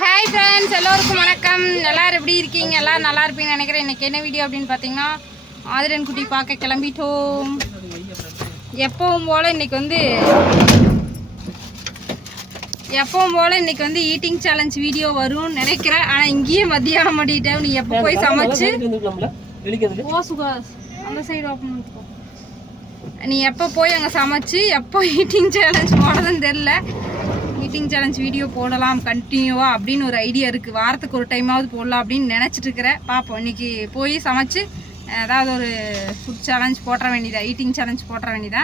Hi friends எல்லோருக்கும் வணக்கம். எல்லோரும் எப்படி இருக்கீங்க? எல்லோரும் நல்லா இருப்பீங்கன்னு நினைக்கிறேன். இன்னைக்கு என்ன வீடியோ அப்படின்னு பார்த்தீங்கன்னா ஆதிரன் குட்டி பார்க்க கிளம்பிட்டோம். எப்பவும் போல் இன்னைக்கு வந்து எப்பவும் போல் இன்னைக்கு வந்து ஈட்டிங் சேலஞ்ச் வீடியோ வரும்னு நினைக்கிறேன். ஆனால் இங்கேயே மத்தியானம் மாட்டிட்டேன். நீ எப்போ போய் சமைச்சு? ஓ சுகாஸ் அந்த சைடு ஓப்பன் பண்ணிக்கோ. நீ எப்போ போய் அங்கே சமைச்சு எப்போ ஈட்டிங் சேலஞ்ச் போடுறதுன்னு தெரில குக்கிங் சேலஞ்ச் வீடியோ போடலாம் கண்டினியூவாக அப்படின்னு ஒரு ஐடியா இருக்குது வாரத்துக்கு ஒரு டைமாவது போடலாம் அப்படின்னு நினச்சிட்டு இருக்கிறேன். பார்ப்போம் இன்னைக்கு போய் சமைச்சு ஏதாவது ஒரு ஃபுட் சேலஞ்ச் போட்டுற வேண்டியதா? ஈட்டிங் சேலஞ்ச் போட்டுற வேண்டியதா?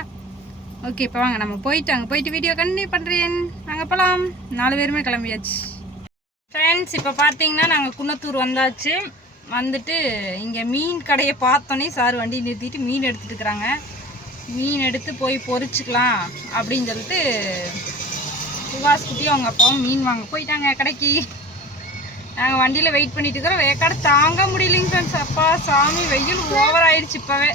ஓகே இப்போ வாங்க. நம்ம போயிட்டு அங்கே போயிட்டு வீடியோ கண்டினியூ பண்ணுறேன் நாங்கள் போகலாம் நாலு பேருமே கிளம்பியாச்சு. ஃப்ரெண்ட்ஸ் இப்போ பார்த்தீங்கன்னா நாங்கள் குன்னத்தூர் வந்தாச்சு. வந்துட்டு இங்கே மீன் கடையை பார்த்தோன்னே சார் வண்டி நிறுத்திட்டு மீன் எடுத்துட்டு இருக்கிறாங்க. மீன் எடுத்து போய் பொறிச்சிக்கலாம் அப்படின்னு சொல்லிட்டு சுபாஷ் குட்டி அவங்க அப்பாவும் மீன் வாங்க போயிட்டாங்க கடைக்கு. நாங்கள் வண்டியில் வெயிட் பண்ணிட்டு இருக்கிறோம். வேக்காடு தாங்க முடியலைங்க ஃப்ரெண்ட்ஸ் அப்பா சாமி வெயில் ஓவர் ஆயிடுச்சு இப்போவே.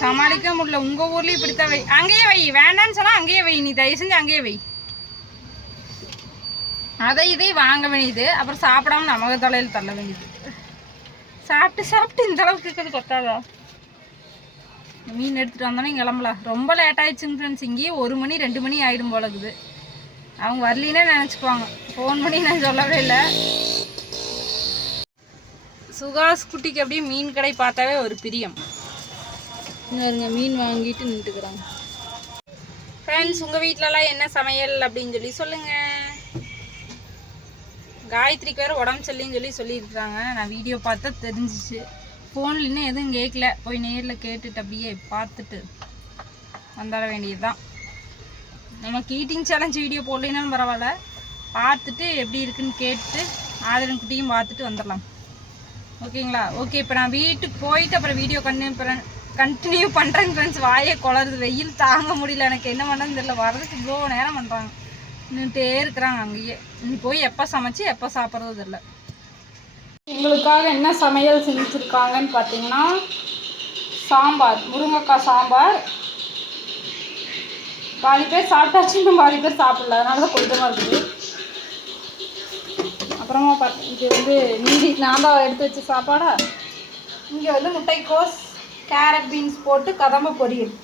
சமாளிக்க முடியல. உங்கள் ஊர்லேயும் இப்படித்தான் வை அங்கேயே வை. வேண்டான்னு சொன்னால் அங்கேயே வை. நீ தயவு செஞ்சு அங்கேயே வை. அதை இதை வாங்க வேண்டியது. அப்புறம் சாப்பிடாம நமக்கு தலையில் தள்ள வேண்டியது. சாப்பிட்டு சாப்பிட்டு இந்த அளவுக்கு இருக்கிறது கொத்தாதா மீன் எடுத்துட்டு வந்தோன்னே கிளம்பலாம். ரொம்ப லேட் ஆயிடுச்சுங்க ஃப்ரெண்ட்ஸ் இங்கேயே ஒரு மணி ரெண்டு மணி ஆயிடும் போல இருக்குது. அவங்க வரலினே நினச்சிக்குவாங்க. ஃபோன் பண்ணி நான் சொல்லவே இல்லை. சுகாஸ் குட்டிக்கு அப்படியே மீன் கடை பார்த்தாவே ஒரு பிரியம். இங்க இருங்க மீன் வாங்கிட்டு நின்றுக்கிறாங்க. ஃப்ரெண்ட்ஸ் உங்கள் வீட்டிலலாம் என்ன சமையல் அப்படின்னு சொல்லி சொல்லுங்கள் காயத்ரிக்கு வேறு உடம்பு சரியில்லைன்னு சொல்லி சொல்லியிருக்கிறாங்க. நான் வீடியோ பார்த்தா தெரிஞ்சிச்சு. ஃபோனில் இன்னும் எதுவும் கேட்கல போய் நேரில் கேட்டுட்டு அப்படியே பார்த்துட்டு வந்துட வேண்டியதுதான். நமக்கு ஈட்டிங் சேலஞ்ச் வீடியோ போடலைனாலும் பரவாயில்ல. பார்த்துட்டு எப்படி இருக்குன்னு கேட்டுட்டு ஆதரன் குட்டியும் பார்த்துட்டு வந்துடலாம். ஓகேங்களா? ஓகே இப்போ நான் வீட்டுக்கு போயிட்டு அப்புறம் வீடியோ கண்டினியூ பண்ணுறேன் கண்டினியூ பண்ணுறேன் ஃப்ரெண்ட்ஸ் வாயே குளருது வெயில் தாங்க முடியல. எனக்கு என்ன பண்ணுறதுன்னு தெரியல. வர்றதுக்கு இவ்வளோ நேரம் பண்ணுறாங்க நின்றுட்டே இருக்கிறாங்க அங்கேயே. நீ போய் எப்போ சமைச்சு எப்போ சாப்பிட்றது தெரில எங்களுக்காக என்ன சமையல் செஞ்சுருக்காங்கன்னு பார்த்தீங்கன்னா சாம்பார். முருங்கைக்காய் சாம்பார் பாதி பேர் சாப்பிட்டாச்சு இன்னும் பாதி பேர் சாப்பிடல. அதனால தான் கொஞ்சமாக இருக்குது. அப்புறமா பார்த்து இது வந்து மீதி நான் தான் எடுத்து வச்ச சாப்பாடா? இங்கே வந்து முட்டைக்கோஸ் கேரட் பீன்ஸ் போட்டு கதம்ப பொரியல்.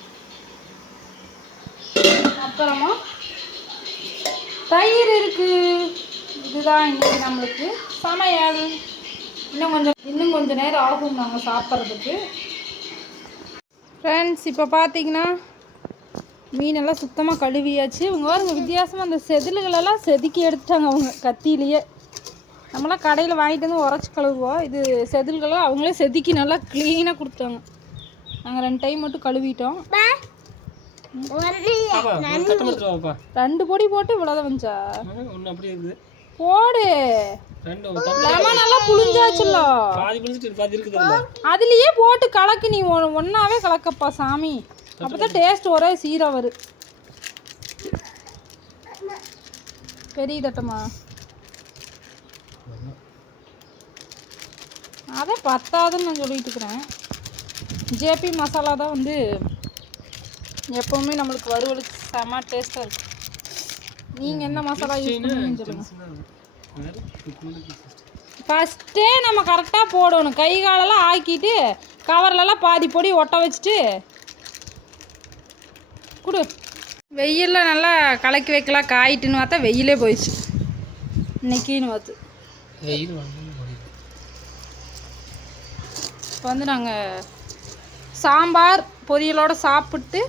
அப்புறமா தயிர் இருக்கு. இதுதான் இன்றைக்கி நம்மளுக்கு சமையல். இன்னும் கொஞ்சம் இன்னும் கொஞ்சம் நேரம் ஆகும் நாங்கள் சாப்பிட்றதுக்கு. ஃப்ரெண்ட்ஸ் இப்போ பார்த்தீங்கன்னா மீனெல்லாம் சுத்தமாக கழுவியாச்சு. இவங்க பாருங்க வித்தியாசமாக அந்த செதில்களெல்லாம் செதுக்கி எடுத்துட்டாங்க அவங்க கத்தியிலேயே. நம்மளாம் கடையில் வாங்கிட்டு வந்து உரைச்சி கழுவுவோம். இது செதில்களை அவங்களே செதுக்கி நல்லா க்ளீனாக கொடுத்தாங்க. நாங்கள் ரெண்டு டைம் மட்டும் கழுவிட்டோம். ரெண்டு பொடி போட்டு இவ்வளோதான் வந்துச்சா போடு. லெமன் நல்லா புளிஞ்சாச்சுல்ல பாதி பிடிச்சிட்டு பாதி இருக்குது அதுலயே போட்டு கலக்கு நீ ஒ- ஒண்ணாவே கலக்கப்பா சாமி. அப்பதான் டேஸ்ட் ஒரே சீரா வரு பெரிய தட்டமா அதை பத்தாதுன்னு நான் சொல்லிட்டு இருக்கிறேன். ஜேபி மசாலா தான் வந்து எப்பவுமே நம்மளுக்கு வறுவலுக்கு செம டேஸ்ட்டாக இருக்கும். நீங்கள் என்ன மசாலா யூஸ் பண்ணுவீங்கன்னு சொல்லுங்கள் ஃபஸ்ட்டே நம்ம கரெக்டாக போடணும். கை காலெல்லாம் ஆக்கிட்டு கவர்லலாம் பாதி பொடி ஒட்ட வச்சுட்டு கொடு. வெயிலில் நல்லா கலக்கி வைக்கலாம். காயிட்டுன்னு பார்த்தா வெயிலே போயிடுச்சு. இன்னைக்குன்னு பார்த்து. வெயில் இப்போ வந்து நாங்கள் சாம்பார் பொரியலோட சாப்பிட்டு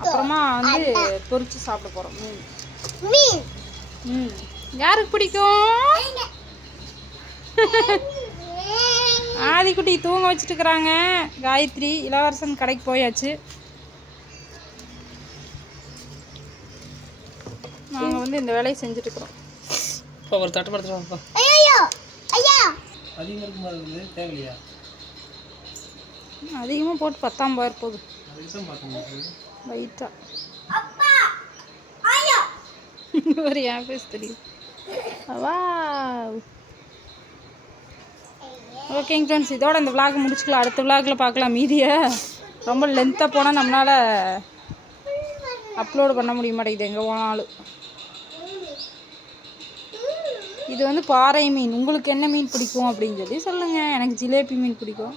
அப்புறமா வந்து பொரிச்சு சாப்பிட போகிறோம் மீன். ம் யாருக்கு பிடிக்கும்? ஆதிக்குட்டி தூங்க வச்சுட்டு இருக்கிறாங்க. காயத்ரி இளவரசன் கடைக்கு போயாச்சு. வந்து இந்த வேலையை செஞ்சுட்டு இருக்கிறோம் இப்போ ஒரு தட்டு படுத்துட்டு வாப்பா. அதிகமாக இருக்குமா இருக்குது தேவையில்லையா? அதிகமாக போட்டு பத்தாம் போயிரு போகுது. லைட்டாக ஒரு என் பேச தெரியும் வா. ஓகேங்க ஃப்ரெண்ட்ஸ் இதோட இந்த vlog முடிச்சுக்கலாம். அடுத்த vlogல பார்க்கலாம் மீதியை. ரொம்ப லென்த்தாக போனால் நம்மளால் அப்லோடு பண்ண முடிய மாட்டேங்குது எங்கே போனாலும். இது வந்து பாறை மீன். உங்களுக்கு என்ன மீன் பிடிக்கும் அப்படின்னு சொல்லி சொல்லுங்கள் எனக்கு ஜிலேபி மீன் பிடிக்கும்.